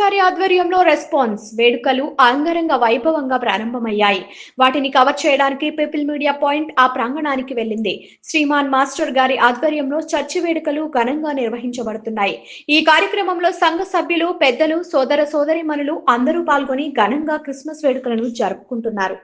గారి ఆధ్వర్యంలో రెస్పాన్స్ వేడుకలు అంగరంగ వైభవంగా ప్రారంభమయ్యాయి. వాటిని కవర్ చేయడానికి పీపుల్ మీడియా పాయింట్ ఆ ప్రాంగణానికి వెళ్లింది. శ్రీమాన్ మాస్టర్ గారి ఆధ్వర్యంలో చర్చి వేడుకలు ఘనంగా నిర్వహించబడుతున్నాయి. ఈ కార్యక్రమంలో సంఘ సభ్యులు, పెద్దలు, సోదర సోదరీమణులు అందరూ పాల్గొని ఘనంగా క్రిస్మస్ వేడుకలను జరుపుకుంటున్నారు.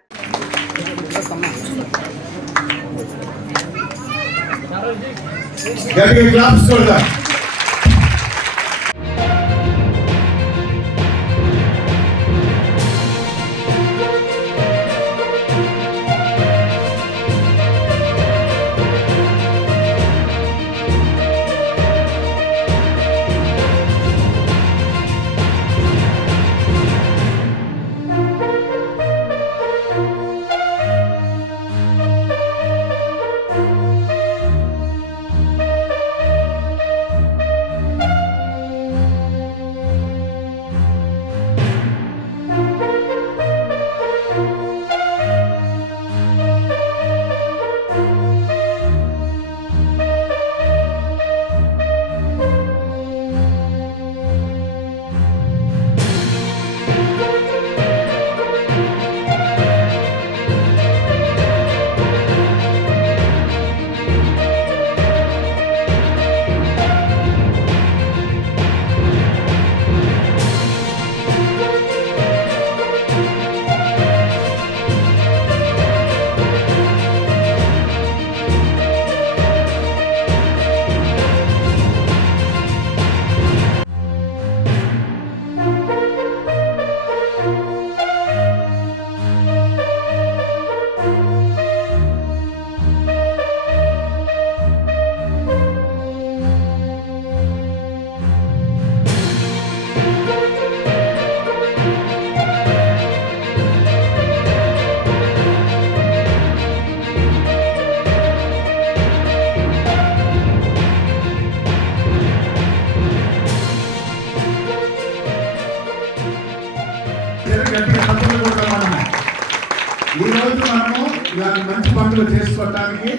ఈ రోజు మనము ఇలాంటి మంచి పండుగ చేసుకోవడానికి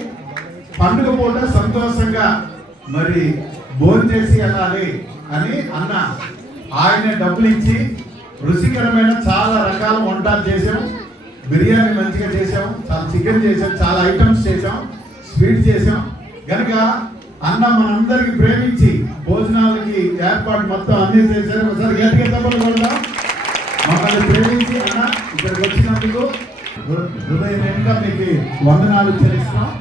పండుగ పూట సంతోషంగా మరి భోజనం చేసి వెళ్ళాలి అని అన్న ఆయన డబ్బులు ఇచ్చి రుచికరమైన చాలా రకాల వంటలు చేసాం. బిర్యానీ మంచిగా చేసాం, చాలా చికెన్ చేసాం, చాలా ఐటమ్స్ చేసాం, స్వీట్ చేసాం. కనుక అన్న మనందరికి ప్రేమించి భోజనాలకి ఏర్పాటు మొత్తం అన్ని చేశారు. ఒకసారి గట్టిగా తప్పలు కూడా మమ్మల్ని ప్రేమించి అన్న ఇక్కడికి వచ్చినందుకు హృదయంగా మీకు వందనాలు చెల్లిస్తున్నాం.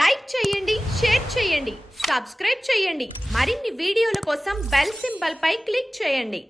లైక్ చేయండి, షేర్ చేయండి, సబ్స్క్రైబ్ చేయండి. మరిన్ని వీడియోల కోసం బెల్ సింబల్ పై క్లిక్ చేయండి.